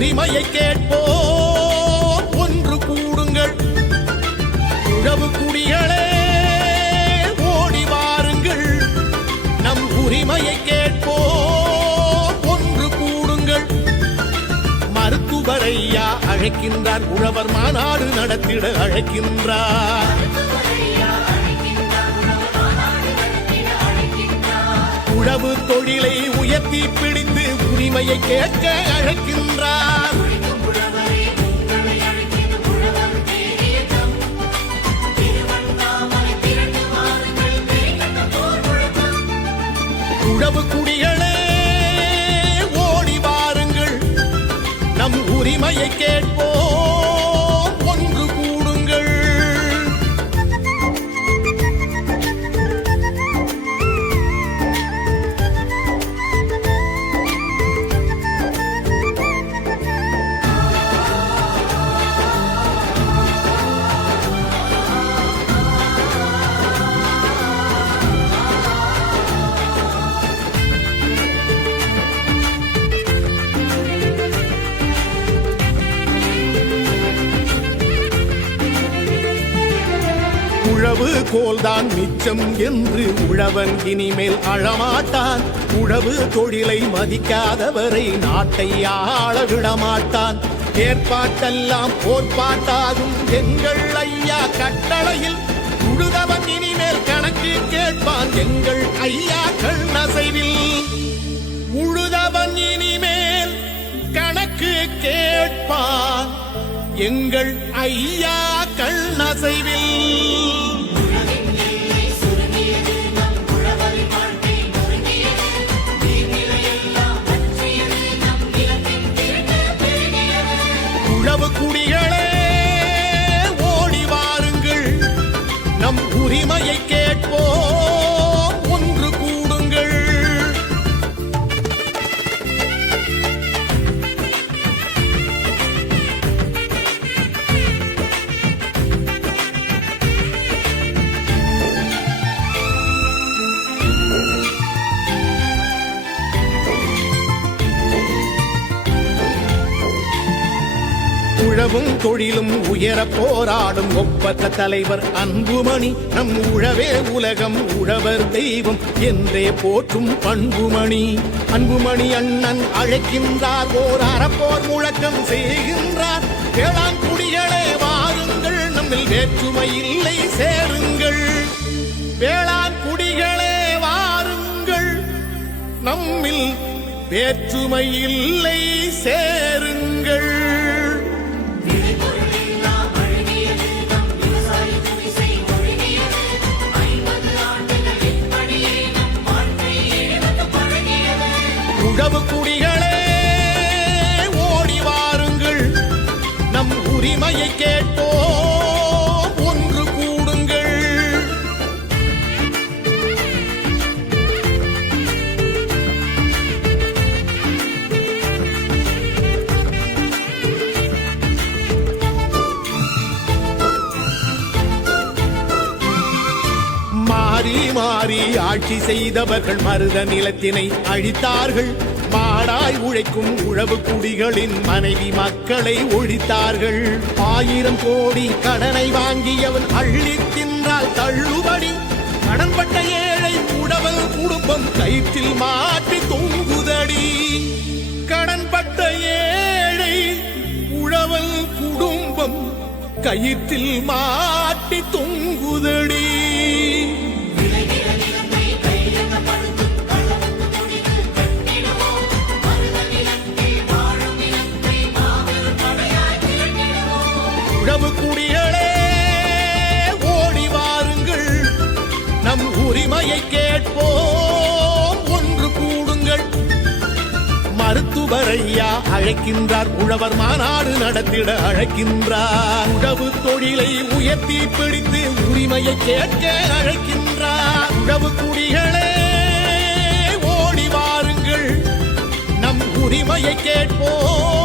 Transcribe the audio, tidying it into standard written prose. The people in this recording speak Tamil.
உரிமையை கேட்போம் ஒன்று கூடுங்கள். உழவு குடிகளே ஓடி வாருங்கள், நம் உரிமையை கேட்போம் ஒன்று கூடுங்கள். மருத்துவரையா அழைக்கின்றார், உழவர் மாநாடு நடத்திட அழைக்கின்றார். உழவு தொழிலை உயர்த்தி பிடித்து உரிமையை கேட்க அழைக்கின்றார். உழவு குடிகளே ஓடி வாருங்கள், நம் உரிமையை கேட்போம் ஒன்று கூடுங்கள். உழவு கோல்தான் மிச்சம் என்று உழவன் இனிமேல் அழமாட்டான். உழவு தொழிலை மதிக்காதவரை நாட்டை ஆள விடமாட்டான். ஏற்பாட்டெல்லாம் போர்ப்பாட்டாகும் எங்கள் ஐயா கட்டளையில் உழுதவன் இனிமேல் கணக்கு கேட்பான் எங்கள் ஐயா கண்ணசைவில். உழுதவன் இனிமேல் கணக்கு கேட்பான் எங்கள் ஐயா கண்ணசைவில். உழவு குடிகளே ஓடி வாருங்கள், நம் உரிமையை கேட்போம் ஒன்று கூடுங்கள். உழவும் தொழிலும் உயர போராடும் ஒப்பற்ற தலைவர் அன்புமணி. நம் உழவே உலகம், உழவர் தெய்வம் என்றே போற்றும் பண்புமணி. அன்புமணி அண்ணன் அழைக்கின்றார், ஓர் அறப்போர் முழக்கம் செய்கின்றார். வேளாண்குடிகளே வாருங்கள், நம்மில் வேற்றுமை இல்லை சேருங்கள். வேளாண்குடிகளே வாருங்கள், நம்மில் வேற்றுமை இல்லை சேருங்கள். உழவு குடிகளே ஓடி வாருங்கள், நம் உரிமையை கேட்போம் ஒன்று கூடுங்கள். மாறி மாறி ஆட்சி செய்தவர்கள் மருத நிலத்தினை அழித்தார்கள். மாடாய் உழைக்கும் உழவு குடிகளின் மனைவி மக்களை ஒழித்தார்கள். 1000 கோடி கடனை வாங்கியவன் அள்ளி தின்றால் தள்ளுபடி. கடன்பட்ட ஏழை உழவன் குடும்பம் கயிற்றில் மாட்டி தொங்குதடி. கடன்பட்ட ஏழை உழவன் குடும்பம் கயிற்றில் மாட்டி தொங்குதடி. உழவு குடிகளே ஓடி வாருங்கள், நம் உரிமையை கேட்போம் ஒன்று கூடுங்கள். மருத்துவரையா அழைக்கின்றார், உழவர் மாநாடு நடத்திட அழைக்கின்றார். உழவு தொழிலை உயர்த்தி பிடித்து உரிமையை கேட்க அழைக்கின்றார். உழவு குடிகளே ஓடி வாருங்கள், நம் உரிமையை கேட்போம்